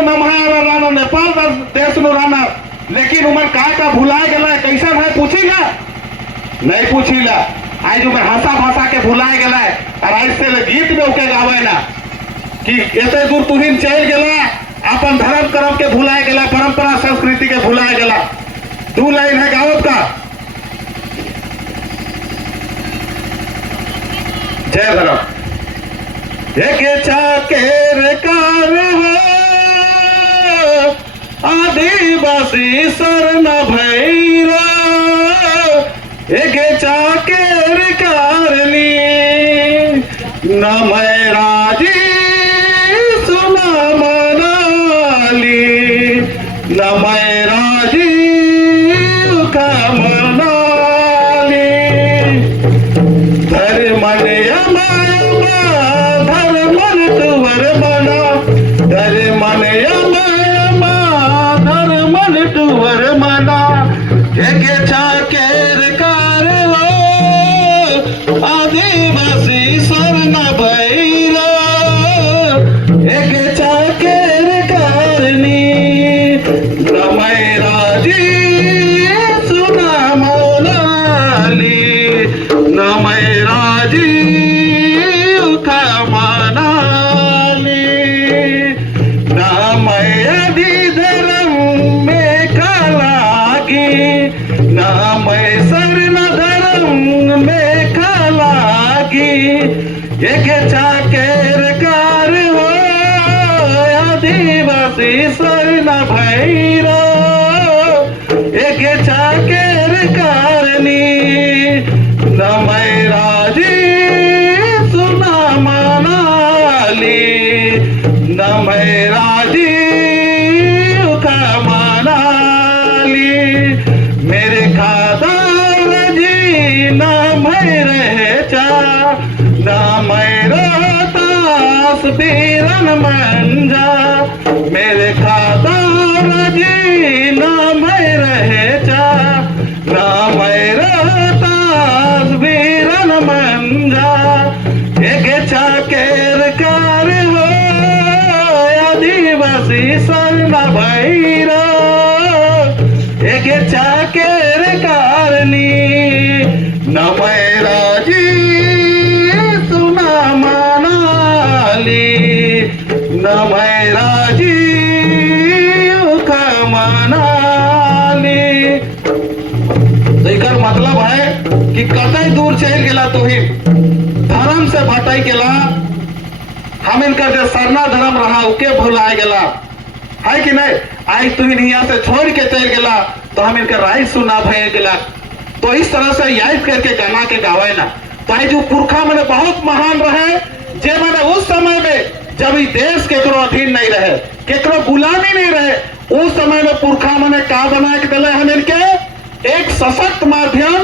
No नमहार Rana Nepal देश no Rana, लेकिन उमर का भुलाए गला कैसा है पूछी ना, नहीं पूछी ला। आज उमर हंसा भाषा के भुलाए गला और आज से गीत में उके गावे ना कि एते दूर तुहिन चल गला, अपन धर्म कर्म के भुलाए गला, परंपरा संस्कृति के भुलाए गला। दू लाइन है गावत का, जय धर्म। एक चाकेर कार आदिवासी शरण भैरा, एक चाकेर कारली न मैं राजी सुना मनाली, न मैं राजी का मनाली। धर्मन यमायमा धर्मन तुवर मना, धर्मन यमायमा धर्मन तुवर मना। एक चाकेर कारवा आदिवासी शरण भैरा, एक चाकेर कारनी न मैं राजी सुना मनाली, न मैं राजी का मनाली। न मैं आदि धर्म में खलागी, न मैं शरण धर्म में खलागी। एक चाकेर कार हो आदिवासी शरण भैरा, एक चाकेर कारनी न मैं राजी सुना मनाली, न मैं राजी का मनाली। मेरे खादार जी न मैं रह चा, न मैं रोहतास बीरन मंजा। मेरे खादार जी न मैं रह चा, न मैं रोहतास बीरन मंजा। एक चाकेर कार हो आदिवासी शरण भैरा, एक चाकेर कारनी न मैं राजी सुना मनाली, न मैं राजी का मनाली। तो एकर मतलब है कि कतई दूर चल गेला तो ही धर्म से भटक गेला, हम इनका जो सरना धर्म रहा उके भुलाए गेला है कि नहीं। आज तुम यहाँ से छोड़ के चल गेला तो हम इनका राय सुना भय गेला। तो इस तरह से याद करके गाना के गावे ना। तो आज जो पुरखा मैंने बहुत महान रहे, जे मैंने उस समय में जब इस देश केकरो अधीन नहीं रहे, केकरो गुलामी नहीं रहे, उस समय में पुरखा मैंने का बना के दिले हम इनके एक सशक्त माध्यम,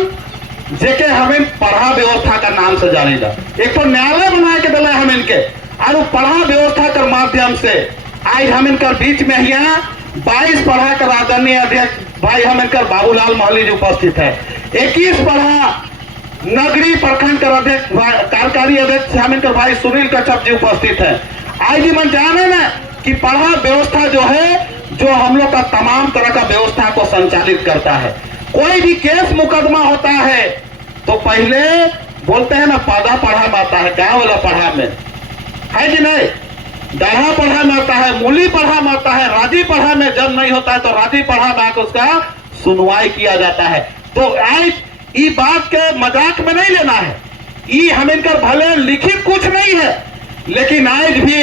जेके हमें पढ़ा व्यवस्था का नाम से जाने जा। एक तो न्यायालय बना के दिले हम इनके, और पढ़ा व्यवस्था के माध्यम से आज हम इनकर बीच में यहाँ 22 पढ़ा कर आदरणीय अध्यक्ष भाई हम इनकर बाबूलाल महली जी उपस्थित है। 21 पढ़ा नगरी प्रखंड कर अध्यक्ष कार्यकारी अध्यक्ष हम इनकर भाई सुनील कच्छप जी उपस्थित है। आज जी मन जाने ना कि पढ़ा व्यवस्था जो है, जो हम लोग का तमाम तरह का व्यवस्था को संचालित करता है। कोई भी केस मुकदमा होता है तो पहले बोलते हैं ना पादा पढ़ा में आता है, क्या वाला पढ़ा में है कि नहीं, दाढ़ा पढ़ा में आता है, मूली पढ़ा में आता है, राजी पढ़ा में जब नहीं होता है तो राजी पढ़ा में आकर उसका सुनवाई किया जाता है। तो आज ये बात के मजाक में नहीं लेना है, ये हम इनकर भले लिखित कुछ नहीं है, लेकिन आज भी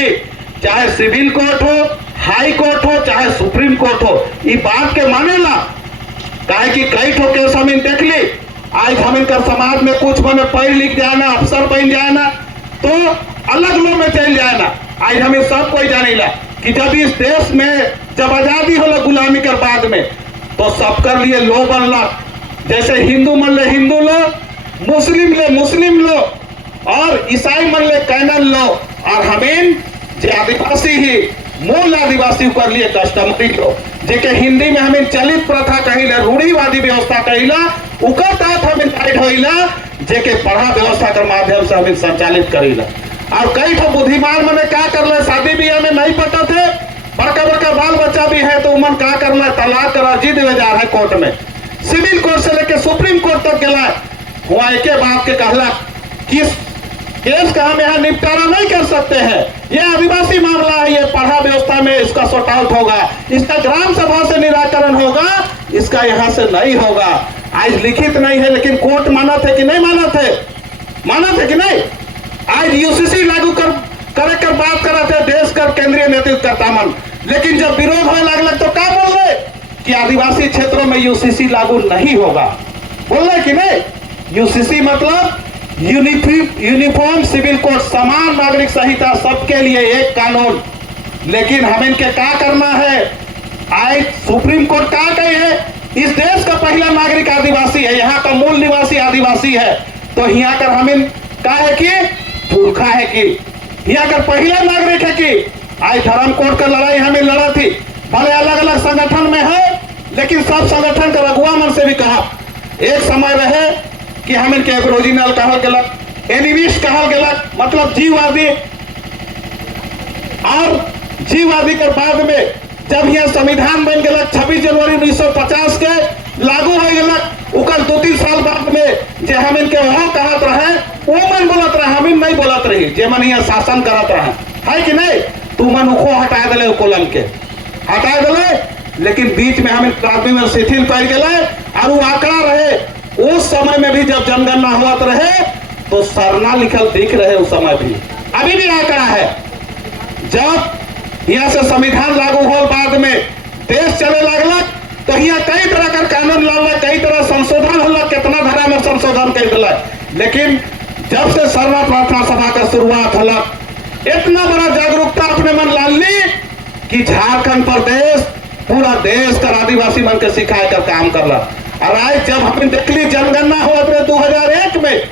चाहे सिविल कोर्ट हो, हाई कोर्ट हो, चाहे सुप्रीम कोर्ट हो, ये बात के मानेला। काहे कि कई ठो केस हम इन देख ली, आज हम इनकर समाज में कुछ बने पढ़ लिख जाए ना, अफसर बन जाए ना, तो अलग लोग में चल जाए ना। आज हमें सब कोई जाने ला कि जब इस देश में जब आजादी होला गुलामी के बाद में, तो सबकर लिए लो बनला। जैसे हिंदू मन ले हिंदू लो, मुस्लिम ले मुस्लिम लो, और ईसाई मन ले कैनल लो, और हमें जो आदिवासी ही मूल आदिवासी कर लिए कस्टमरी लो, जेके हिंदी में हमें चलित प्रथा कहिला, रूढ़िवादी व्यवस्था कहिला, उकर तहत हमें टाइट होइला, जेके पढ़ा व्यवस्था के माध्यम से हमें संचालित करिला। और कई ठो बुद्धिमान मने क्या कर ले, शादी ब्याह में नहीं पता थे, बड़का बड़का बाल बच्चा भी है तो उमन का करना है, तलाक कर अर्जी देवे जा रहा है कोर्ट में। सिविल कोर्ट से लेकर सुप्रीम कोर्ट तक गया हुआ एक बात के कहला कि केस का हम यहाँ निपटारा नहीं कर सकते हैं, यह आदिवासी मामला है, ये पढ़ा व्यवस्था में इसका सॉर्ट आउट होगा, इसका ग्राम सभा से निराकरण होगा, इसका यहाँ से नहीं होगा। आज लिखित नहीं है लेकिन कोर्ट माना थे कि नहीं माना थे? माना थे कि नहीं? आज यूसीसी लागू कर बात कर रहे थे देश का केंद्रीय नेतृत्व करता मन, लेकिन जब विरोध होने लगल तो क्या बोल रहे कि आदिवासी क्षेत्रों में यूसीसी लागू नहीं होगा। बोल रहे कि नहीं? यूसीसी मतलब यूनिफॉर्म सिविल कोड, समान नागरिक संहिता, सबके लिए एक कानून। लेकिन हमें इनके क्या करना है? आज सुप्रीम कोर्ट क्या कहे है? इस देश का पहला नागरिक आदिवासी है, यहाँ का मूल निवासी आदिवासी है, तो यहाँ कर हमें क्या है कि पुरखा है कि यहाँ कर पहला नागरिक है कि आज धर्म कोड का लड़ाई हमें लड़ा थी, भले अलग अलग संगठन में है, लेकिन सब संगठन का रघुआ मन से भी कहा एक समय रहे कि हम इनके ओरिजिनल कहल गलत, एनिमिस्ट कहल गलत, मतलब जीववादी। और जीववादी के बाद में जब यह संविधान बन गया 26 जनवरी 1950 के लागू हो गया, उकर 2-3 साल बाद में जे हम इनके वहां कहत रहे वो मन बोलत रहे, हम नहीं बोलत रही, जे मन यहाँ शासन करत रहे है कि नहीं, तू मन उको हटा दिले, कोलम के हटा दिले, लेकिन बीच में हम आदमी में शिथिल कर गए। और वो आंकड़ा रहे उस समय में भी, जब जनगणना हुआ रहे तो सरना लिखल दिख रहे उस समय भी, अभी भी आंकड़ा है। जब यहाँ से संविधान लागू हो बाद में देश चले लगल तो यहाँ कई तरह का कानून लाल, कई तरह संशोधन होला, कितना धारा में संशोधन कर दिला, लेकिन जब से सरना प्रार्थना सभा का शुरुआत होला इतना बड़ा जागरूकता अपने मन लाल ली कि झारखंड प्रदेश पूरा देश का आदिवासी मन के सिखाए कर काम कर रहा। और आज जब हमने देखली जनगणना हुआ 2001 में,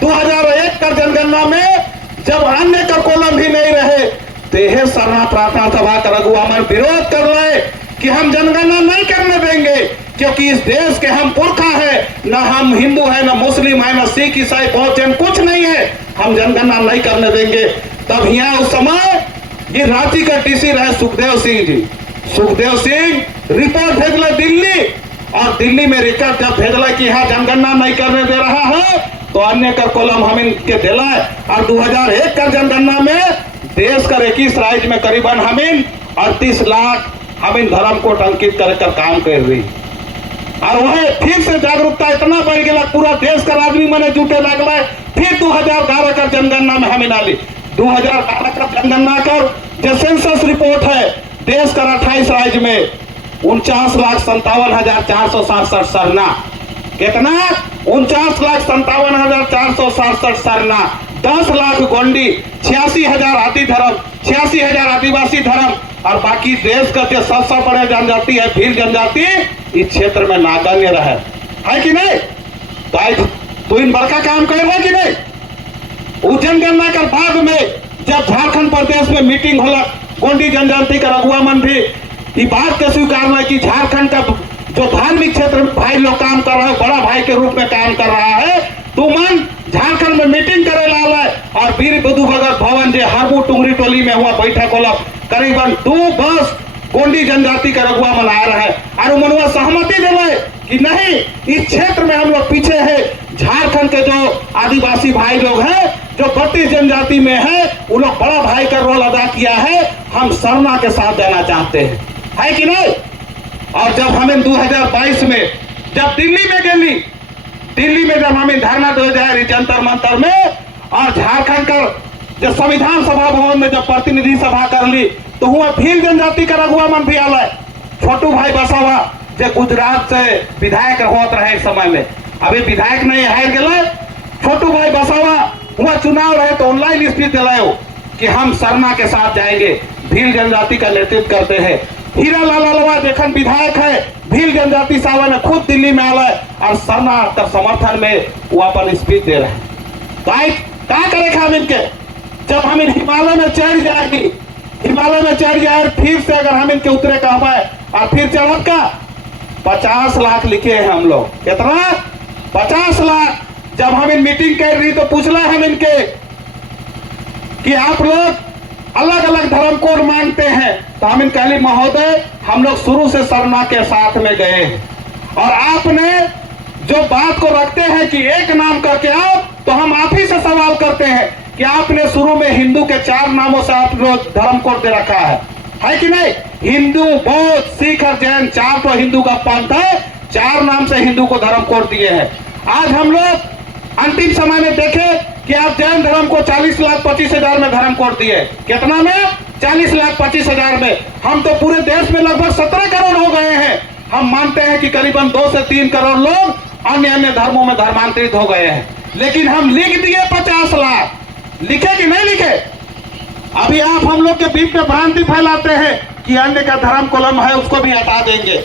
2001 का जनगणना में जब अन्य का कोलम भी नहीं रहे, तेहे सरना प्रार्थना सभा का रघुआ मन विरोध कर रहे कि हम जनगणना नहीं करने देंगे, क्योंकि इस देश के हम पुरखा है, ना हम हिंदू है, ना मुस्लिम है, ना सिख ईसाई बौद्ध जैन कुछ नहीं है, हम जनगणना नहीं करने देंगे। तब यहाँ उस समय ये रांची का डीसी रहे सुखदेव सिंह जी, सुखदेव सिंह रिपोर्ट भेजले दिल्ली, और दिल्ली में रिकॉर्ड जब भेजला कि यहाँ जनगणना नहीं करने दे रहा है, तो अन्य कर कॉलम हम इनके दिला। और 2001 का जनगणना में देश का 21 राज्य में करीबन हमें 38 लाख हमें धर्म को अंकित कर काम कर रही। और वह फिर से जागरूकता इतना बढ़ गया, पूरा देश का आदमी मने जुटे लगल। फिर 2011 का जनगणना में हमें डाली, 2011 का जनगणना कर जो सेंसस रिपोर्ट है देश का 28 राज्य में 49,57,467 सरना, कितना 49,57,467 सरना, 10 लाख गोंडी, 86,000 हाथी धर्म, 86,000 आदिवासी धर्म, और बाकी देश का जो सबसे बड़े जनजाति है भील जनजाति इस क्षेत्र में नागण्य रहे है कि नहीं। तो आज तो इन बड़का काम कर रहे कि नहीं। जनगणना के बाद में जब झारखंड प्रदेश में मीटिंग होला, गोंडी जनजाति का रघुआ मन भी ये बात के स्वीकार है कि झारखंड का जो धार्मिक क्षेत्र में भाई लोग काम कर रहा है, बड़ा भाई के रूप में काम कर रहा है, तो मन झारखंड में मीटिंग करे ला है। और वीर बुद्धू भगत भवन जो हरबू टुंगरी टोली में हुआ बैठक होला, करीबन 2 बस गोंडी जनजाति का रघुआ मन आ रहा है, और मनुआ सहमति दिले कि नहीं इस क्षेत्र में हम लोग पीछे है। झारखंड के जो आदिवासी भाई लोग हैं जो 32 जनजाति में है, उन लोग बड़ा भाई का रोल अदा किया है, हम सरना के साथ जाना चाहते हैं, है कि नहीं। और जब हमें 2022 में जब दिल्ली में गली, दिल्ली में जब हमें धरना दे जाए जंतर मंतर में, और झारखंड का जब संविधान सभा भवन में जब प्रतिनिधि सभा कर ली, तो हुआ भील जनजाति का रघुआ मन भी आला, छोटू भाई बसावा जो गुजरात से विधायक होते रहे समय में, अभी विधायक नहीं हार गए, छोटू भाई बसावा हुआ चुनाव रहे तो ऑनलाइन स्पीच दिलाए कि हम सरना के साथ जाएंगे, भील जनजाति का नेतृत्व करते हैं। हीरा लालवा जखन विधायक है, भील जनजाति साहब ने खुद दिल्ली में आला और सरना का समर्थन में वो अपन स्पीच दे रहे हैं। तो क्या करे हम इनके, जब हम इन हिमालय में चढ़ जाएगी, हिमालय में चढ़ जाए फिर से अगर हम इनके उतरे कहवाए और फिर चढ़ का 50 लाख लिखे हैं हम लोग, कितना 50 लाख। जब हम इन मीटिंग कर रही तो पूछला हम इनके कि आप लोग अलग अलग धर्म कोड मानते हैं, तो हम इन कहली महोदय हम लोग शुरू से सरना के साथ में गए हैं और आपने जो बात को रखते हैं कि एक नाम करके आओ, तो हम आप ही से सवाल करते हैं कि आपने शुरू में हिंदू के 4 नामों से आप लोग धर्म कोड दे रखा है कि नहीं? हिंदू, बौद्ध, सिख और जैन 4 तो हिंदू का पंथ है, 4 नाम से हिंदू को धर्म कोड दिए हैं। आज हम लोग अंतिम समय में देखे कि आप जैन धर्म को 40,25,000 में धर्म कोड दिए। कितना में? 40,25,000 में। हम तो पूरे देश में लगभग 17 करोड़ हो गए हैं। हम मानते हैं कि करीबन 2 से 3 करोड़ लोग अन्य अन्य धर्मों में धर्मांतरित हो गए हैं, लेकिन हम लिख दिए 50 लाख। लिखे कि नहीं लिखे? अभी आप हम लोग के बीच में भ्रांति फैलाते हैं कि अन्य का धर्म कलम है उसको भी हटा देंगे,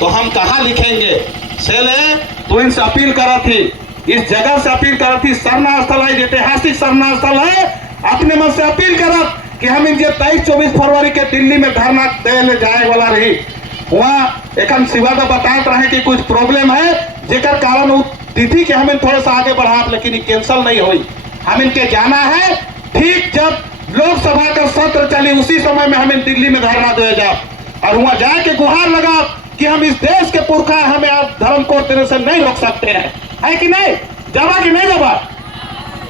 तो हम कहाँ लिखेंगे? सेले तो इनसे अपील करा थी, इस जगह से अपील करा थी, सरना स्थल है, ऐतिहासिक सरना स्थल है, अपने मन से अपील करा कि हम इनके 23-24 फरवरी के दिल्ली में धरना देने जाए वाला रही। वहाँ एक शिवा का बताते रहे कि कुछ प्रॉब्लम है जेकर कारण तिथि के हमें थोड़ा सा आगे बढ़ा, लेकिन कैंसिल नहीं हुई। हम इनके जाना है, ठीक जब लोकसभा का सत्र चली उसी समय में हमें दिल्ली में धरना दे जाओ और वहां जाके गुहार लगा कि हम इस देश के पुरखा, हमें आप धर्म कोड देने से नहीं रोक सकते हैं, है कि नहीं? जवा कि नहीं जवा?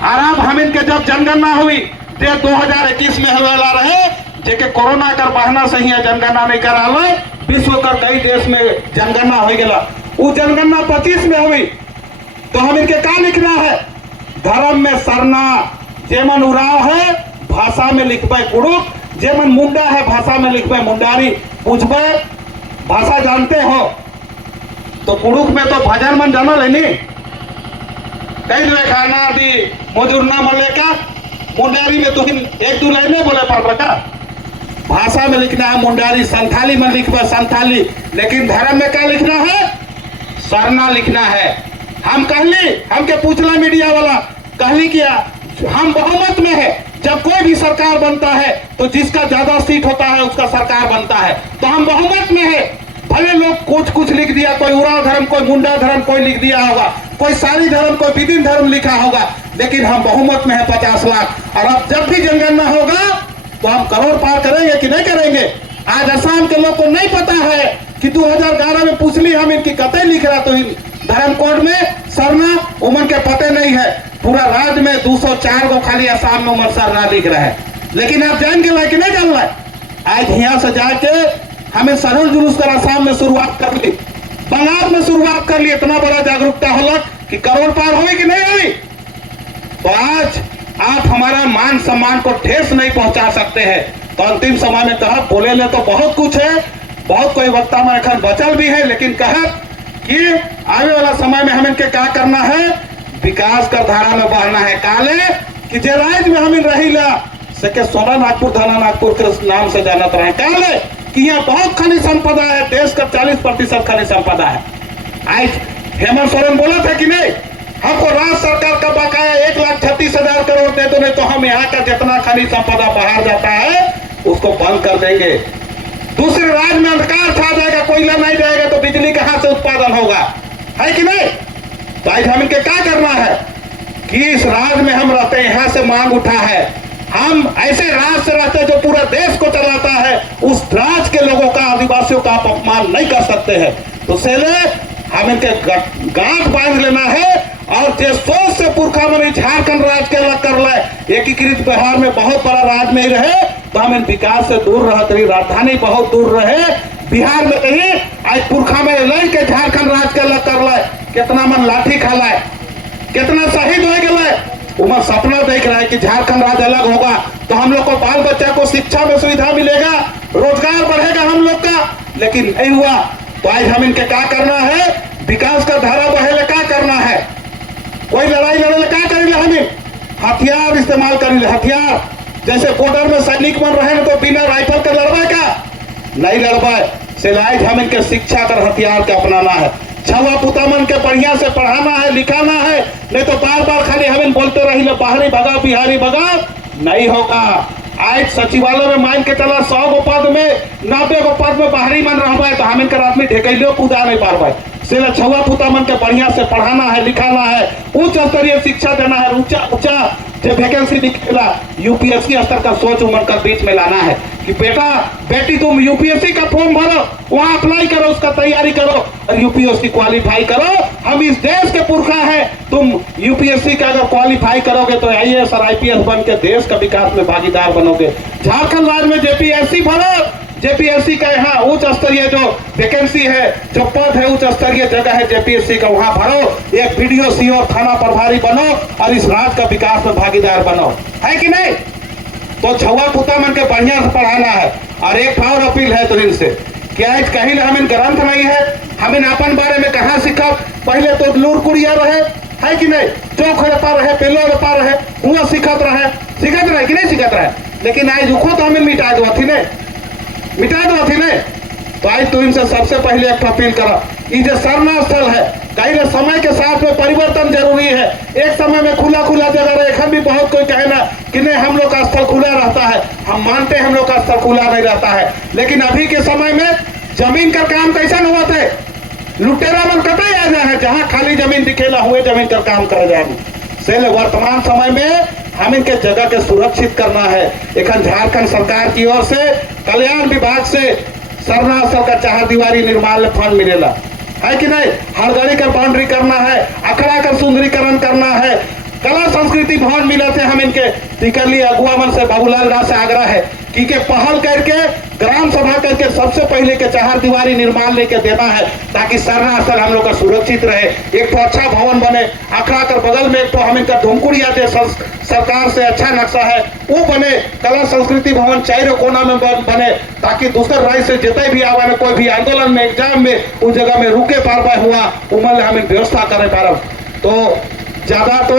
आराम हम इनके जब जनगणना हुई 2021 में हमेला रहे जेके कोरोना कर बहाना से ही जनगणना नहीं करा लो, विश्व का कई देश में जनगणना हो गया। वो जनगणना 25 में हुई, तो हम इनके क्या लिखना है? धर्म में सरना, जेमन उराव है भाषा में लिखबे कुड़ुक, जेमन मुंडा है भाषा में लिखबे मुंडारी। पूछबे भाषा जानते हो तो कुड़ुक में तो भजन मन जाना लेनी, कई लेखाना दी मजूरना मले का, मुंडारी में तो 1-2 लाइन बोले पड़ रखा। भाषा में लिखना है मुंडारी, संथाली में लिखबे संथाली, लेकिन धर्म में क्या लिखना है? सरना लिखना है। हम कहली, हमके पूछला मीडिया वाला, कहली किया हम बहुमत में है, जब कोई भी सरकार बनता है तो जिसका ज्यादा सीट होता है उसका सरकार बनता है, तो हम बहुमत में है। भले लोग कुछ लिख दिया, कोई उराव धर्म, कोई मुंडा धर्म कोई लिख दिया होगा, कोई सारी धर्म, कोई विदिन धर्म लिखा होगा, लेकिन हम बहुमत में है 50 लाख। और अब जब भी जनगणना होगा तो हम करोड़ पार करेंगे कि नहीं करेंगे? आज असम के लोग को नहीं पता है कि 2011 में पूछली हम इनकी कतई लिख रहा, तो धर्म कोड में सरना उमन के पते नहीं है। पूरा राज्य में 204 को खाली आसाम में उमर सरना लिख रहा है, लेकिन आप जान के लायक नहीं जान रहे। आज यहाँ से जाके हमें सरल जुलूस कर आसाम में शुरुआत कर ली, बंगाल में शुरुआत कर ली, इतना बड़ा जागरूकता होला कि करोड़ पार हुई कि नहीं हुई? तो आज आप हमारा मान सम्मान को ठेस नहीं पहुंचा सकते हैं। तो अंतिम समय में कहा बोले ले तो बहुत कुछ है, बहुत कोई वक्ता में अखन बचल भी है, लेकिन कहा कि आने वाला समय में हमें क्या करना है? विकास का धारा में बढ़ना है। काले कि जे राज्य में हमें रही ला सके सोना नागपुर, थाना नागपुर के नाम से जानत रहे। काले कि यहाँ बहुत खनिज संपदा है, देश का 40% खनिज संपदा है। आज हेमंत सोरेन बोला था कि नहीं, हमको राज्य सरकार का बकाया 1,36,000 करोड़ दे दो, नहीं तो हम यहाँ का जितना खनिज संपदा बाहर जाता है उसको बंद कर देंगे। दूसरे राज्य में अंधकार छा जाएगा, कोयला नहीं जाएगा, तो बिजली कहां से उत्पादन होगा, है कि नहीं? तो आज हमें क्या करना है कि इस राज्य में हम रहते हैं, यहाँ से मांग उठा है, हम ऐसे राज्य से रहते हैं जो पूरा देश को चलाता है, उस राज्य के लोगों का, आदिवासियों का आप अपमान नहीं कर सकते हैं। तो सेले हम इनके गांठ बांध लेना है और जो सोच से पुरखा मनी झारखंड राज्य के अलग कर ले, एकीकृत बिहार में बहुत बड़ा राज्य में ही रहे, तो हम इन विकास से दूर रहते रही, राजधानी बहुत दूर रहे, बिहार में कहीं आज पुरखा में ले के झारखंड राज्य के अलग कर ले, कितना मन लाठी खा लाए, कितना शहीद हो गए। उमर सपना देख रहा है कि झारखंड राज्य अलग होगा तो हम लोग को बाल बच्चा को शिक्षा में सुविधा मिलेगा, रोजगार बढ़ेगा हम लोग का, लेकिन नहीं हुआ। तो आज हम इनके क्या करना है? विकास का धारा बहेले क्या करना है? कोई लड़ाई लड़े क्या करेंगे? हमें हथियार इस्तेमाल करेंगे, हथियार जैसे बॉर्डर में सैनिक बन रहे हैं तो बिना राइफल के लड़वा का नहीं लड़वा। सिलाई हम इनके शिक्षा कर हथियार के अपनाना है, छवा पुता मन के बढ़िया से पढ़ाना है, लिखाना है, नहीं तो बार बार खाली हम बोलते रही बाहरी भगा बिहारी भगा, नहीं होगा। आज सचिवालय में मान के चला 100 गो पद में 90 गो पद में बाहरी मन रहा तो हम इनकर आदमी ढेकैलो कूदा नहीं पार, सिर्फ छुआ पुता मन के बढ़िया से पढ़ाना है, लिखाना है, उच्च स्तरीय शिक्षा देना है, ऊंचा ऊंचा जो वैकेंसी निकला यूपीएससी स्तर का सोच उमर का बीच में लाना है कि बेटा बेटी तुम यूपीएससी का फॉर्म भरो, वहां अप्लाई करो, उसका तैयारी करो और यूपीएससी क्वालिफाई करो। हम इस देश के पुरखा है, तुम यूपीएससी का अगर क्वालिफाई करोगे तो आईएएस और आईपीएस बन के देश का विकास में भागीदार बनोगे। झारखंड राज्य में जेपीएससी भरो, जेपीएससी का यहाँ उच्च स्तरीय जो वैकेंसी है, जो पद है उच्च स्तरीय जगह है जेपीएससी का, वहां भरो। एक बीडीओ सीओ थाना प्रभारी बनो और इस राज्य का विकास में भागीदार बनो, है कि नहीं? तो छुआ पुता मन के बढ़िया से पढ़ाना है। और एक और अपील है तो इनसे क्या कहीं हमें ग्रंथ नहीं है, हमें अपन बारे में कहाँ सीखा? पहले तो लूर कुड़िया रहे, है कि नहीं? चौक रेपा रहे, पेलो रेपा रहे, हुआ सीखत रहे कि नहीं सीखत रहे? लेकिन आज दुखो तो हमें मिटा दो थी नहीं, मिटा दो थी नहीं। तो आज तो इनसे सबसे पहले एक अपील करा, ये जो सरना स्थल है कहीं समय के साथ में परिवर्तन जरूरी है। एक समय में खुला खुला जगह रहे, एखन भी बहुत कोई कहना कि नहीं हम लोग का स्थल खुला रहता है, हम मानते हैं हम लोग का स्थल खुला नहीं रहता है। लेकिन अभी के समय में जमीन का काम कैसा हुआ थे, लुटेरा मन कतई आ जाए, जहाँ खाली जमीन दिखेला हुए जमीन का काम कर जाए। से वर्तमान समय में हम इनके जगह के सुरक्षित करना है। एखन झारखंड सरकार की ओर से कल्याण विभाग से सरना स्थल का चार दीवारी निर्माण में फंड मिलेला, है कि नहीं? हर गली का बाउंड्री करना है, अखड़ा का सुंदरीकरण करना है, कला संस्कृति भवन मिला थे हम इनके टिकली अगुआ मन से बाबूलाल राज से आग्रह है कि के पहल करके ग्राम सभा करके सबसे पहले के चार दीवारी निर्माण लेके देना है, ताकि सरना स्थल हम लोग का सुरक्षित रहे। एक तो अच्छा भवन बने, अखड़ा कर बगल में एक तो हम इनका धुमकुड़िया जो सरकार से अच्छा नक्शा है वो बने, कला संस्कृति भवन चारों कोना में बने, ताकि दूसरे राज्य से जितने भी आवे में कोई भी आंदोलन में एग्जाम में उस जगह में रुके पार हुआ उमर हम व्यवस्था करे पार। तो ज्यादा तो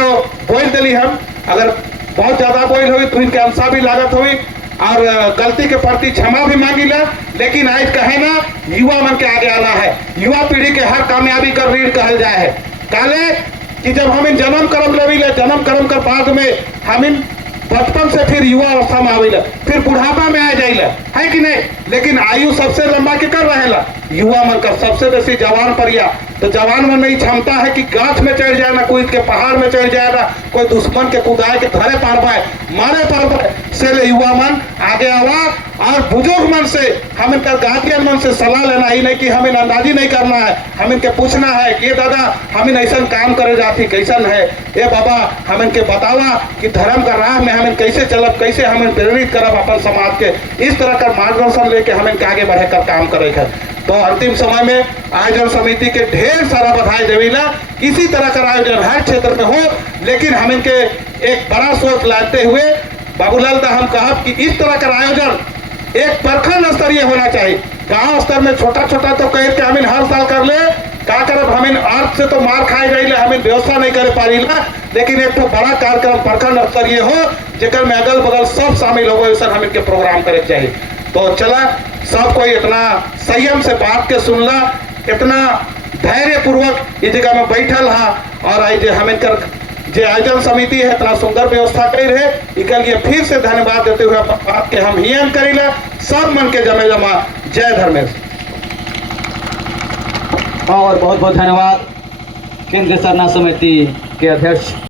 बोल दिली हम, अगर बहुत ज्यादा बोल हुई तो इनके अंसा भी लागत हुई और गलती के प्रति क्षमा भी मांगी ला। लेकिन आज कहे ना युवा मन के आगे आना है, युवा पीढ़ी के हर कामयाबी का रीढ़ कहल जाए है। काले कि जब हम जन्म कर्म लेविले, जन्म कर्म के बाद में हम बचपन से फिर युवा अवस्था में आविला, फिर बुढ़ापा में आ जाइला, है कि नहीं? लेकिन आयु सबसे लंबा के कर रहेला युवा मन का, सबसे बेसी जवान पर या तो जवान में नहीं क्षमता है कि गाछ में चढ़ जाए ना, कूद के पहाड़ में चढ़ जाए ना, कोई दुश्मन के कुदाए के धरे पार पाए मारे पार पाए। से ले युवा मन आगे आवा और बुजुर्ग मन से हम इनका गार्जियन मन से सलाह लेना ही नहीं कि हमें अंदाजी नहीं करना है, हम इनके पूछना है कि दादा हम ऐसा काम करे जाती कैसन है, ये बाबा हम इनके बतावा कि धर्म का राह में हम कैसे चलब, कैसे हम प्रेरित करब अपन समाज के, इस तरह का मार्गदर्शन लेके हम इनके आगे बढ़े कर काम करे है। तो अंतिम समय में आयोजन समिति के ढेर सारा बधाई देवीला। इसी तरह का आयोजन हर क्षेत्र में हो, लेकिन हम इनके एक बड़ा सोच लाते हुए बाबूलाल दा हम कहा कि इस तरह का आयोजन एक प्रखंड स्तरीय होना चाहिए। गांव स्तर में छोटा छोटा तो कह के हमें हर साल कर ले, का करब हमें अर्थ से तो मार खाए जाइले, हमें व्यवस्था नहीं करे पारीला। लेकिन एक तो बड़ा कार्यक्रम प्रखंड स्तरीय हो जेकर में अगल बगल सब शामिल हो, ऐसा हम इनके प्रोग्राम करे चाहिए। तो चला सब कोई इतना संयम से बात के सुनला, इतना धैर्य पूर्वक इस जगह में बैठल हा और आज हम इनकर जो आयोजन समिति है इतना सुंदर व्यवस्था कर रहे, इसके लिए फिर से धन्यवाद देते हुए बात के हम हियन करीला। सब मन के जमे जमा। जय धर्मेश। और बहुत बहुत धन्यवाद केंद्रीय सरना समिति के अध्यक्ष